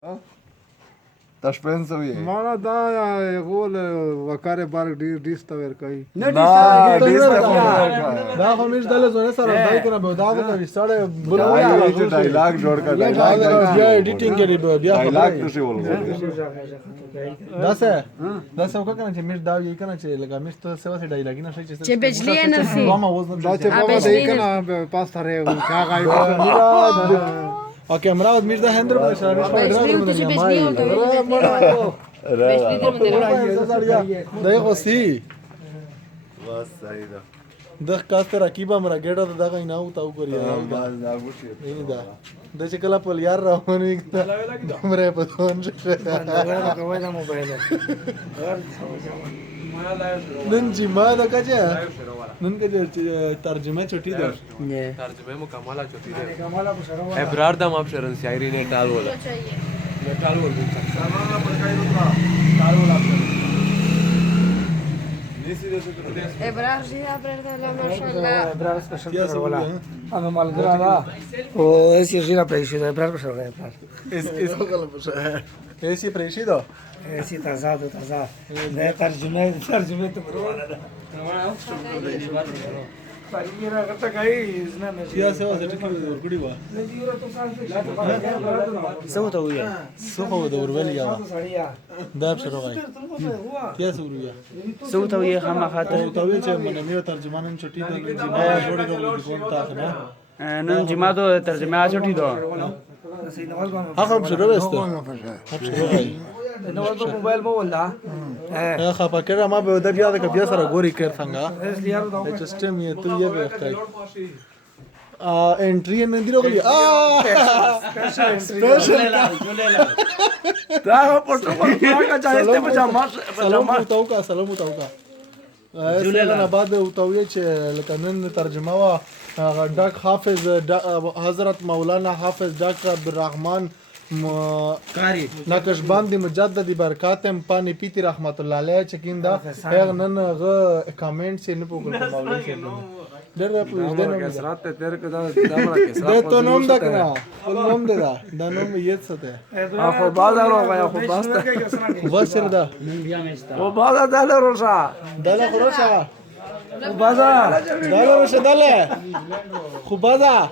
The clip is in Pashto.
Da sprenzo je. Mana da je gol vakare bar dista verkai. دا خو مش دله زونه سره دای کنه به دا د وسړې بل डायलॉग जोड़ का بیا ایډیټینګ کې بیا डायलॉग तो से बोल دا څه وکړه چې مش دا یې کنه چې لکه مش ته سوا سي ډایلاګ نه شي چې بجلی نه سي Da ce baba de kana pas tare cha gai. او کیمرا او مش دا هندر په اشاره مش په چې بجلی ولته بجلی درمنه دا خو سي बस सही था د کاسته رکیبه مرګړه دغه نه او تاو کوي बस ना कुछ نه دا د چې کله په یار راونی دمره په تون نن چې ما دا کچا نن کې ترجمه چټي ده ترجمه مکمله چوتی ده ابرار دم افشرن شاعری نے ټال ولا ټال ور سامان پر کای روتا ټال ولا ابراهيم sí aprende mashallah یا سولا Ana malgrana. O esi gira preciso, é para passar, é para. esi presido Esi tazado. Ne tarjume to perwana. Parira करता गई इसने या सेवा सेट की ورګړي وا सब तो हुआ سو خو د ورولي یا साड़िया دا شروع یا سوریا सब तो ये हम खाते ته وی چې من میو ترجمانن چټي د جما جوړې د کوم تا نه نن جما تو ترجمه چټي دو هغه هم شروع وسته نو په موبایل مو ولا هغه پکړه ما به د بیا د بیا سره ګوري کړ څنګه سیستم یې تو یې به کوي انټری نه دی راغلی سپیشل دا په ټکو کا چاهسته پجامه سلام وتاوکا نه بعد وتاوی چې لکه نن ترجمه وا ډاک حافظ حضرت مولانا حافظ ډاکټر عبدالرحمن قاری نقشبند مجدد برکاتم پانی پیتی رحمت الله علیه چکیندا هغه نن غ کمنټ سي نه پوکل مولوی شه ډېر په دې نوم کسرات ته تیر کدا دامه کسرات د ته نوم دکنا نوم ده دا نوم یې څه ده خو بازار وای خو باسته وسر ده خو بازار داله روشا دله خروشه بازار دله روشه دله خو بازار